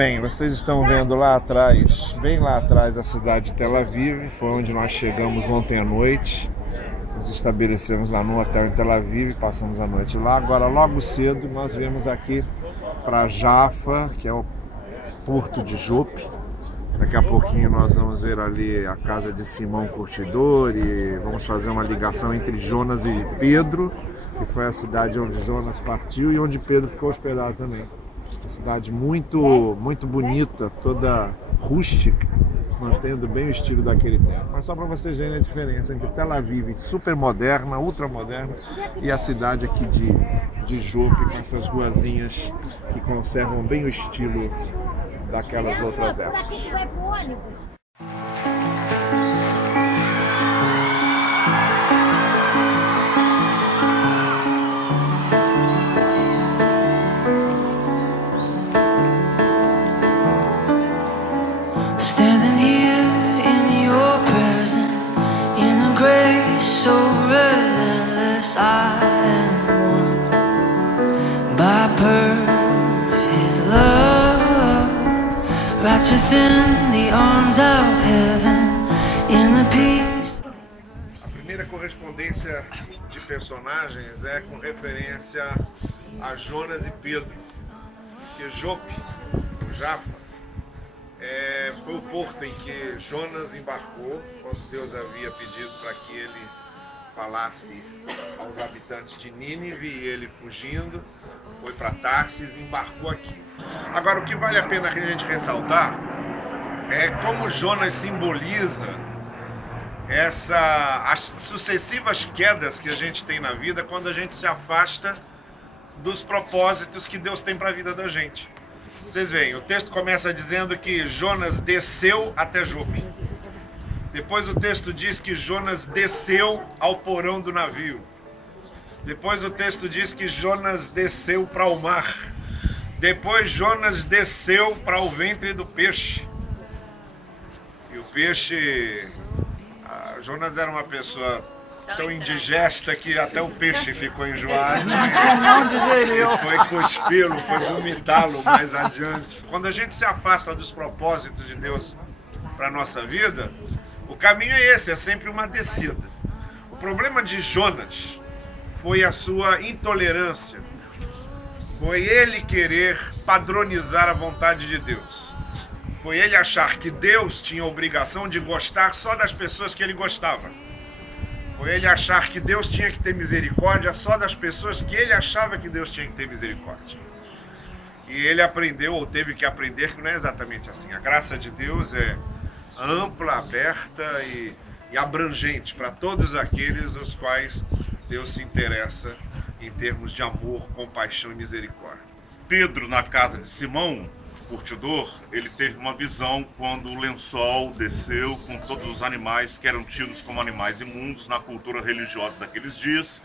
Bem, vocês estão vendo lá atrás, bem lá atrás, a cidade de Tel Aviv. Foi onde nós chegamos ontem à noite. Nos estabelecemos lá no hotel em Tel Aviv, passamos a noite lá. Agora, logo cedo, nós viemos aqui para Jaffa, que é o porto de Jope. Daqui a pouquinho nós vamos ver ali a casa de Simão Curtidor e vamos fazer uma ligação entre Jonas e Pedro, que foi a cidade onde Jonas partiu e onde Pedro ficou hospedado também. Uma cidade muito bonita, toda rústica, mantendo bem o estilo daquele tempo. Mas só para vocês verem a diferença entre Tel Aviv, super moderna, ultra moderna, e a cidade aqui de Jope, com essas ruazinhas que conservam bem o estilo daquelas outras épocas. Standing here in your presence, in a grace so relentless, I am won by perfect love, wrapped within the arms of heaven, in the peace. A primeira correspondência de personagens é com referência a Jonas e Pedro, que Jope, o Jaffa, foi o porto em que Jonas embarcou quando Deus havia pedido para que ele falasse aos habitantes de Nínive, e ele fugindo foi para Tarsis e embarcou aqui. Agora, o que vale a pena a gente ressaltar é como Jonas simboliza as sucessivas quedas que a gente tem na vida quando a gente se afasta dos propósitos que Deus tem para a vida da gente. Vocês veem, o texto começa dizendo que Jonas desceu até Jope. Depois o texto diz que Jonas desceu ao porão do navio. Depois o texto diz que Jonas desceu para o mar. Depois Jonas desceu para o ventre do peixe. E o peixe... Jonas era uma pessoa tão indigesta que até o peixe ficou enjoado. Não dizer eu. Foi cuspi-lo, foi vomitá-lo mais adiante. Quando a gente se afasta dos propósitos de Deus para a nossa vida, o caminho é esse, é sempre uma descida. O problema de Jonas foi a sua intolerância. Foi ele querer padronizar a vontade de Deus. Foi ele achar que Deus tinha a obrigação de gostar só das pessoas que ele gostava. Foi ele achar que Deus tinha que ter misericórdia só das pessoas que ele achava que Deus tinha que ter misericórdia. E ele aprendeu, ou teve que aprender, que não é exatamente assim. A graça de Deus é ampla, aberta e abrangente para todos aqueles os quais Deus se interessa em termos de amor, compaixão e misericórdia. Pedro, na casa de Simão Curtidor, ele teve uma visão quando o lençol desceu com todos os animais que eram tidos como animais imundos na cultura religiosa daqueles dias.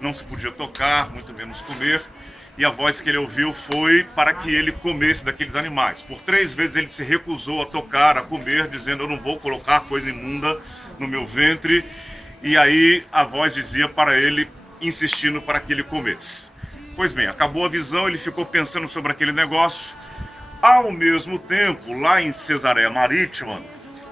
Não se podia tocar, muito menos comer, e a voz que ele ouviu foi para que ele comesse daqueles animais. Por 3 vezes ele se recusou a tocar, a comer, dizendo: eu não vou colocar coisa imunda no meu ventre. E aí a voz dizia para ele, insistindo para que ele comesse. Pois bem, acabou a visão, ele ficou pensando sobre aquele negócio. Ao mesmo tempo, lá em Cesareia Marítima,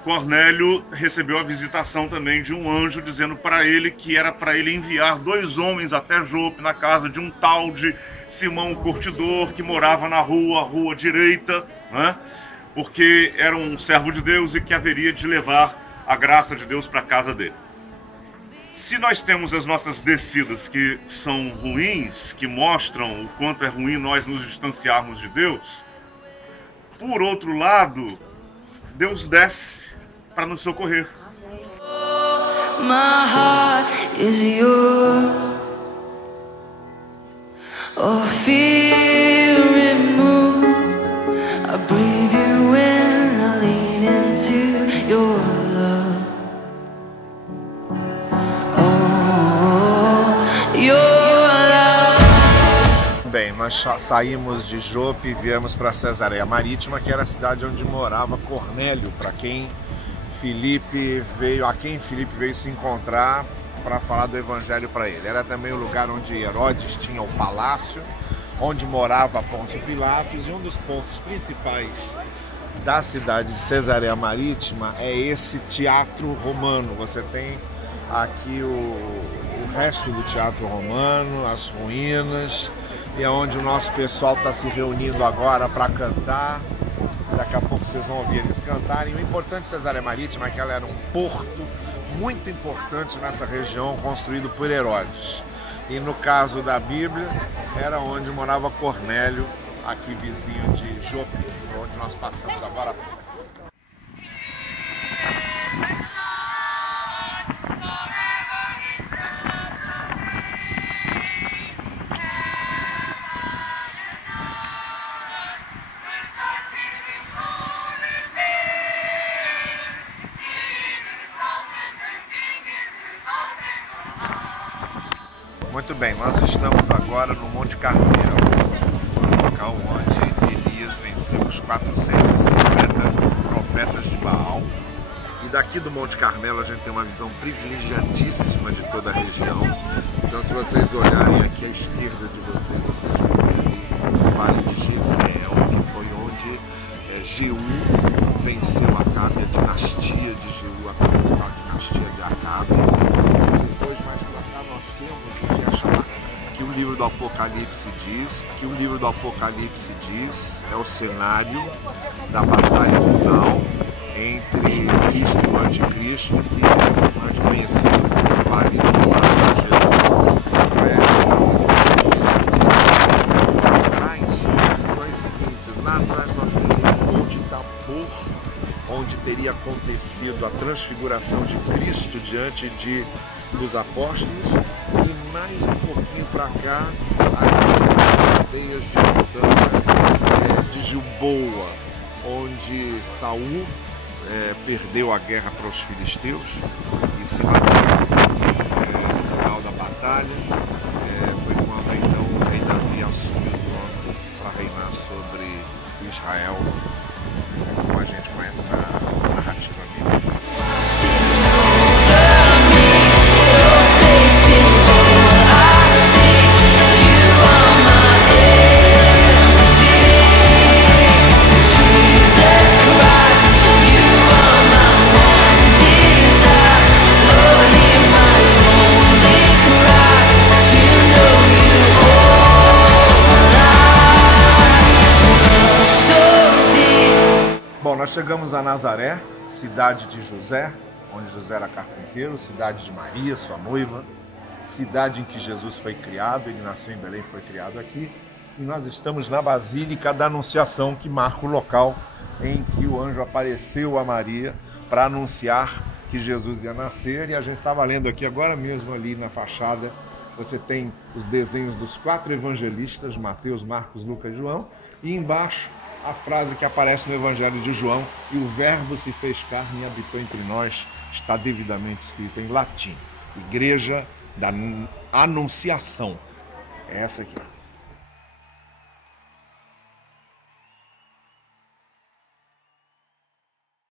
Cornélio recebeu a visitação também de um anjo dizendo para ele que era para ele enviar 2 homens até Jope, na casa de um tal de Simão Curtidor, que morava na rua direita, né? Porque era um servo de Deus e que haveria de levar a graça de Deus para a casa dele. Se nós temos as nossas descidas que são ruins, que mostram o quanto é ruim nós nos distanciarmos de Deus, por outro lado, Deus desce para nos socorrer. My heart is yours. Oh, fear removed. I breathe you in, I lean into your love. Oh, your love. Bem, nós saímos de Jope e viemos para Cesareia Marítima, que era a cidade onde morava Cornélio, a quem Filipe veio se encontrar para falar do evangelho para ele. Era também o lugar onde Herodes tinha o palácio, onde morava Pôncio Pilatos, e um dos pontos principais da cidade de Cesareia Marítima é esse teatro romano. Você tem aqui o resto do teatro romano, as ruínas, e é onde o nosso pessoal está se reunindo agora para cantar. Daqui a pouco vocês vão ouvir eles cantarem. O importante de Cesareia Marítima é que ela era um porto muito importante nessa região, construído por Herodes. E no caso da Bíblia, era onde morava Cornélio, aqui vizinho de Jope, onde nós passamos agora. Muito bem, nós estamos agora no Monte Carmelo, no local onde Elias venceu os 450 profetas de Baal. E daqui do Monte Carmelo a gente tem uma visão privilegiadíssima de toda a região. Então, se vocês olharem aqui à esquerda de vocês vão ver o Vale de Jezreel, que foi onde Jeú venceu Acabe, a dinastia de Jeú, a dinastia de Acabe. Depois, mais pra cá, nós temos que o livro do Apocalipse diz, é o cenário da batalha final entre Cristo e o Anticristo, que é mais conhecido como Vale do Mar de são os seguintes: lá atrás nós temos o Monte Tabor, onde teria acontecido a transfiguração de Cristo diante dos apóstolos, e mais um pouquinho para cá, as aldeias de montanha de Gilboa, onde Saul perdeu a guerra para os filisteus e se matou. No final da batalha, foi quando então o rei Davi assumiu o trono para reinar sobre Israel, como a gente conhece na narrativa bíblica. Bom, nós chegamos a Nazaré, cidade de José, onde José era carpinteiro, cidade de Maria, sua noiva, cidade em que Jesus foi criado. Ele nasceu em Belém e foi criado aqui. E nós estamos na Basílica da Anunciação, que marca o local em que o anjo apareceu a Maria para anunciar que Jesus ia nascer. E a gente estava lendo aqui agora mesmo, ali na fachada, você tem os desenhos dos 4 evangelistas, Mateus, Marcos, Lucas e João, e embaixo a frase que aparece no Evangelho de João: e o Verbo se fez carne e habitou entre nós, está devidamente escrito em latim. Igreja da Anunciação. É essa aqui.